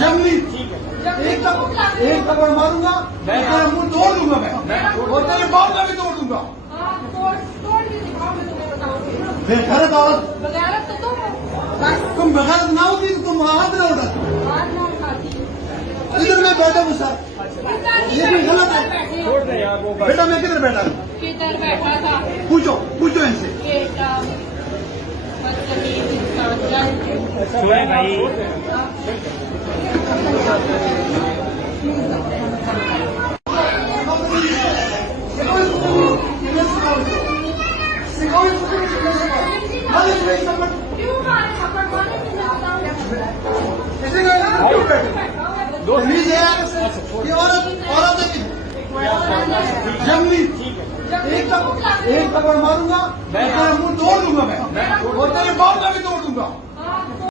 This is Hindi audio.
जंगली एक थप्पड़ मारूंगा, तेरा मुंह तोड़ दूंगा मैं, और तेरे बाप का भी तोड़ दूंगा। बेगैरत औरत, तुम बेगैरत ना होती तो तुम हाथ ना उठा। इधर मैं बैठा हूँ सर, ये भी गलत है। बेटा मैं किधर बैठा हूँ? किधर बैठा था? पूछो पूछो इनसे। भाई जंगली एक थप्पड़ मारूंगा, तेरा मुंह तोड़ दूंगा मैं, और तेरे बाप का भी तोड़ दूंगा।